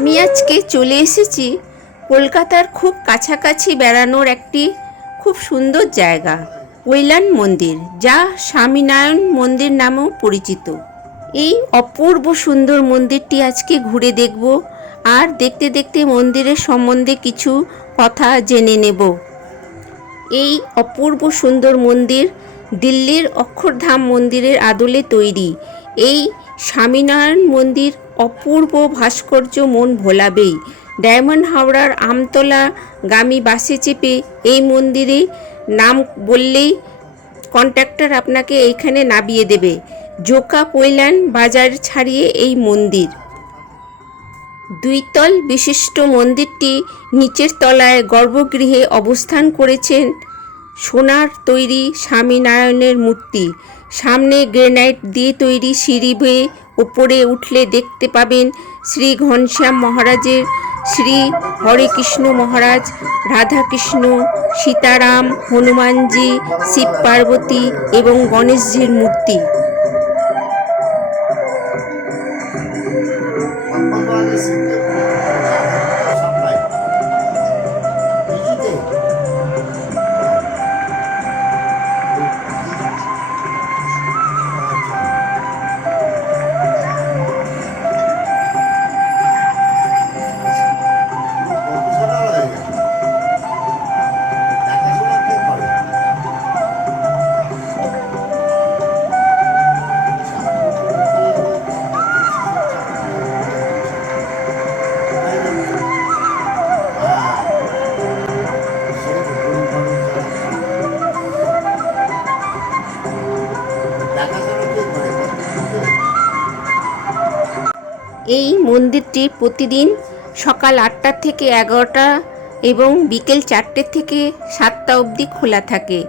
আজকে চলে এসেছি কলকাতার খুব কাছাকাছি বেড়ানোর একটি খুব সুন্দর জায়গা, কৈলান মন্দির, যা স্বামীনারায়ণ মন্দির নামেও পরিচিত। এই অপূর্ব সুন্দর মন্দিরটি আজকে ঘুরে দেখব আর দেখতে দেখতে মন্দিরের সম্বন্ধে কিছু কথা জেনে নেব। এই অপূর্ব সুন্দর মন্দির দিল্লির অক্ষরধাম মন্দিরের আদলে তৈরি। এই স্বামীনারায়ণ মন্দির অপূর্ব ভাস্কর্য মন ভোলাবেই। ডায়মন্ড হাওড়ার আমতলা গামী বাসে চেপে এই মন্দিরে নাম বললেই কন্ট্রাক্টর আপনাকে এইখানে নামিয়ে দেবে। জোকা পৈলান বাজার ছাড়িয়ে এই মন্দির। দুইতল বিশিষ্ট মন্দিরটি নিচের তলায় গর্ভগৃহে অবস্থান করেছেন সোনার তৈরি স্বামীনারায়ণের মূর্তি। সামনে গ্রেনাইট দিয়ে তৈরি সিঁড়ি বেয়ে ওপরে উঠলে দেখতে পাবেন শ্রী ঘনশ্যাম মহারাজের শ্রী হরে কৃষ্ণ মহারাজ, রাধাকৃষ্ণ, সীতারাম, হনুমানজি, শিব পার্বতী এবং গণেশজির মূর্তি। এই মন্দিরটি প্রতিদিন সকাল আটটা থেকে এগারোটা এবং বিকেল চারটে থেকে সাতটা অবধি খোলা থাকে।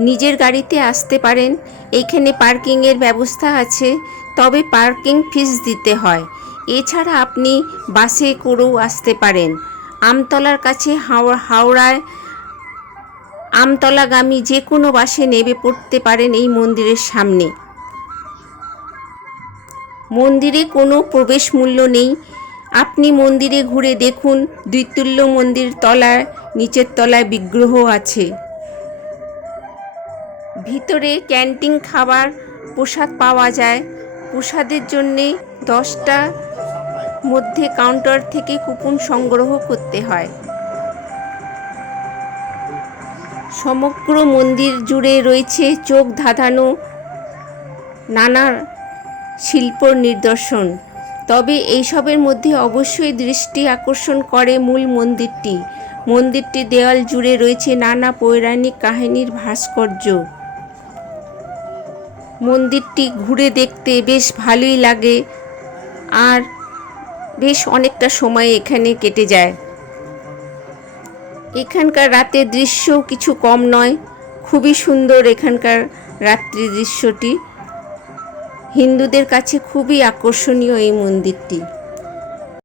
নিজের গাড়িতে আসতে পারেন। এইখানে পার্কিংয়ের ব্যবস্থা আছে, তবে পার্কিং ফিস দিতে হয়। এছাড়া আপনি বাসে করেও আসতে পারেন। আমতলার কাছে হাওড়া হাওড়ায় আমতলাগামী যে কোনো বাসে নেমে পড়তে পারেন এই মন্দিরের সামনে। মন্দিরে কোনো প্রবেশ মূল্য নেই। আপনি মন্দিরে ঘুরে দেখুন, দ্বিতুল্য মন্দির তলায় নিচের তলায় বিগ্রহ আছে। ভিতরে ক্যান্টিন খাবার, প্রসাদ পাওয়া যায়। প্রসাদের জন্যে দশটা মধ্যে কাউন্টার থেকে কুপন সংগ্রহ করতে হয়। সমগ্র মন্দির জুড়ে রয়েছে চোখ ধাঁধানো নানা শিল্পর নিদর্শন। তবে এইসবের মধ্যে অবশ্যই দৃষ্টি আকর্ষণ করে মূল মন্দিরটি। মন্দিরটি দেওয়াল জুড়ে রয়েছে নানা পৌরাণিক কাহিনীর ভাস্কর্য। মন্দিরটি ঘুরে দেখতে বেশ ভালোই লাগে আর বেশ অনেকটা সময় এখানে কেটে যায়। এখানকার রাতের দৃশ্য কিছু কম নয়, খুবই সুন্দর এখানকার রাত্রি দৃশ্যটি। হিন্দুদের কাছে খুবই আকর্ষণীয় এই মন্দিরটি।